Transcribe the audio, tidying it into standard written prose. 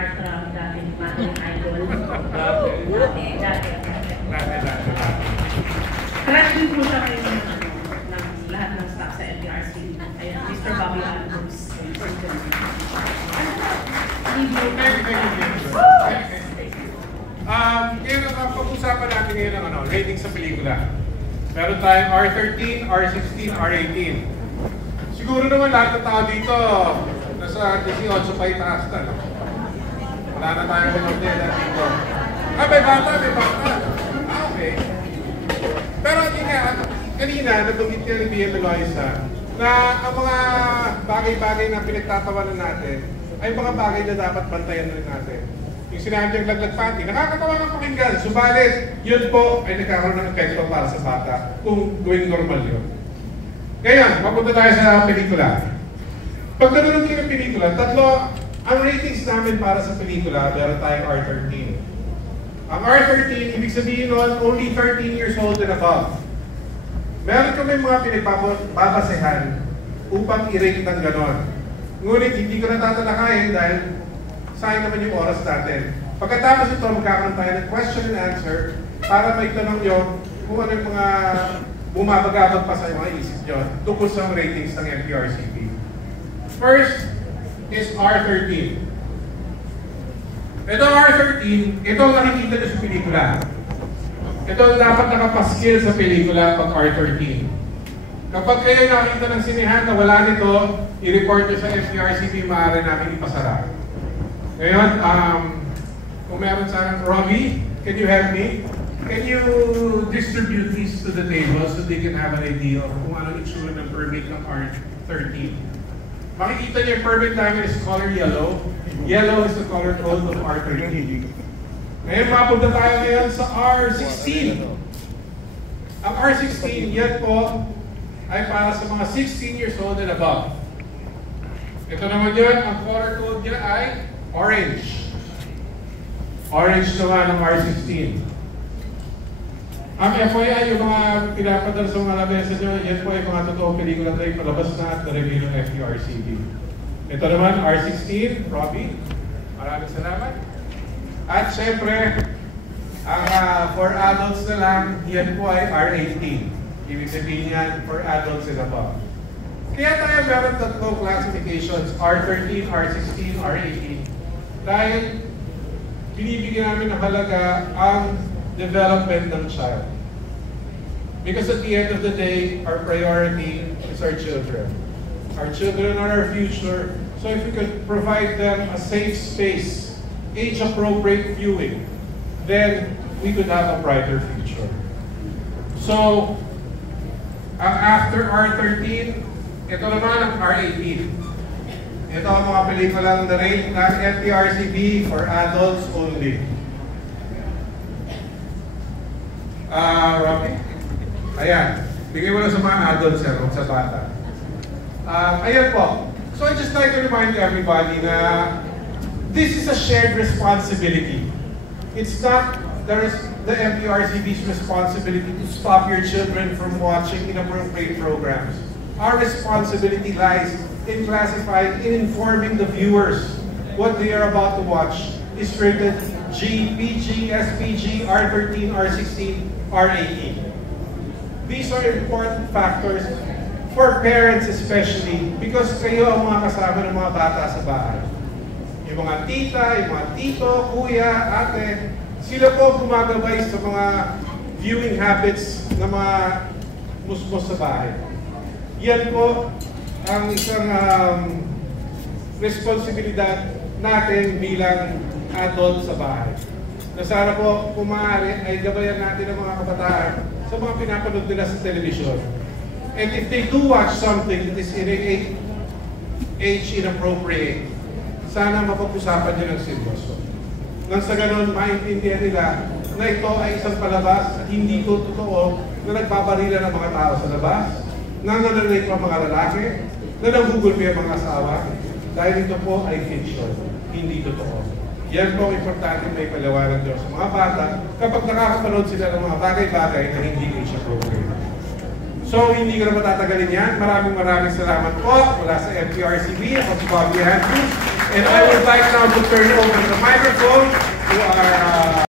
Dating mating idol. Dati. Crush din po siya kayo ng lahat ng staff sa LPRC. Ayun, Mr. Bobby Alvarez. Ngayon ang pag-usapan natin ngayon ang rating sa pelikula. Meron tayong R13, R16, R18. Siguro naman lahat ng tao dito nasa 18 pa itaas na. No? Wala na tayong pinagdela dito. May bata, may bata. Okay. Pero yun nga, kanina nabanggit niya ni BM Eloisa na ang mga bagay-bagay na pinagtatawanan natin ay mga bagay na dapat bantayan rin natin. Yung sinabi niyang laglag panty, nakakatawa ng pakinggan. Subalit, yun po ay nagkakaroon ng epekto para sa bata kung gawing normal yun. Ngayon, mapunta tayo sa pelikula. Pag nanonood kayo ng pelikula, tatlo ang ratings namin para sa pelikula, meron tayong R13. Ang R13, ibig sabihin nun, only 13 years old and above. Meron kami mga pinagbabasehan upang i-rate ng ganon. Ngunit hindi ko natatalakayin dahil sayang naman yung oras natin. Pagkatapos ito, magkakaroon tayo ng question and answer para may tanong nyo kung ano yung mga bumabagabag pa sa mga isip nyo tungkol sa ratings ng MPRCP. First is R13. Ito R13, ito ang nakikita nyo sa pelikula. Ito ang dapat nakapaskil sa pelikula pag R13. Kapag kayo nakita ng sinehan na wala nito, i-report nyo sa MPRCP, maaari namin ipasara. Ngayon, kung meron sa Robbie, can you help me? Can you distribute these to the table so they can have an idea of kung ano itsura ng permit ng R13? Makikita niyo yung permit namin is color yellow. Yellow is the color code of R13. Ngayon, mapunta tayo ngayon sa R16. Ang R16, yan po ay para sa mga 16 years old and above. Ito naman yun, ang color code niya ay orange. Orange naman ang R16. Ang FYI, yung mga pinapadala sa mga lamesa nyo, yan po ay mga totoong pelikula na ipalabas na at na-review ng FPRCB. Ito naman, R16, Robbie. Maraming salamat. At syempre, ang for adults na lang, yan po ay R18. Ibig sabihin yan, for adults and above. Kaya tayo meron tatlong classifications, R13, R16, R18. Dahil binibigyan namin ng halaga ang development ng child. Because at the end of the day, our priority is our children. Our children are our future. So if we could provide them a safe space, age-appropriate viewing, then we could have a brighter future. So, after R13, ito naman ang R18. Ito ang mga pelikulang na-rate ng MPRCB for adults only. Robbie? Ayan. Bigay mo na sa mga adults yan, sa bata. Ayan po. So I just like to remind everybody na this is a shared responsibility. It's not the MPRCB's responsibility to stop your children from watching inappropriate programs. Our responsibility lies in classifying, in informing the viewers what they are about to watch is rated G, PG, SPG, R13, R16, R18. These are important factors for parents especially because kayo ang mga kasama ng mga bata sa bahay. Yung mga tita, yung mga tito, kuya, ate, sila po gumagabay sa mga viewing habits ng mga musmos sa bahay. Yan po ang isang responsibilidad natin bilang adult sa bahay. Na sana po, kung maaari, ay gabayan natin ang mga kabataan sa mga pinapanood nila sa television. And if they do watch something that is age inappropriate, sana mapag-usapan nyo ng seryoso. Nang sa ganun, maintindihan nila na ito ay isang palabas at hindi ito totoo na nagbabarila ng mga tao sa labas, na nananate pa mga lalaki, na nanggugulpi ang mga asawa, dahil ito po ay fiction, hindi totoo. Yan po ang importante may palawanan Diyos sa mga bata kapag nakakapanood sila ng mga bagay-bagay na hindi age appropriate. So, hindi ko na matatagalin yan. Maraming salamat po mula sa MPRCB. Ako si Bobby Andrews. And I would like now to turn over the microphone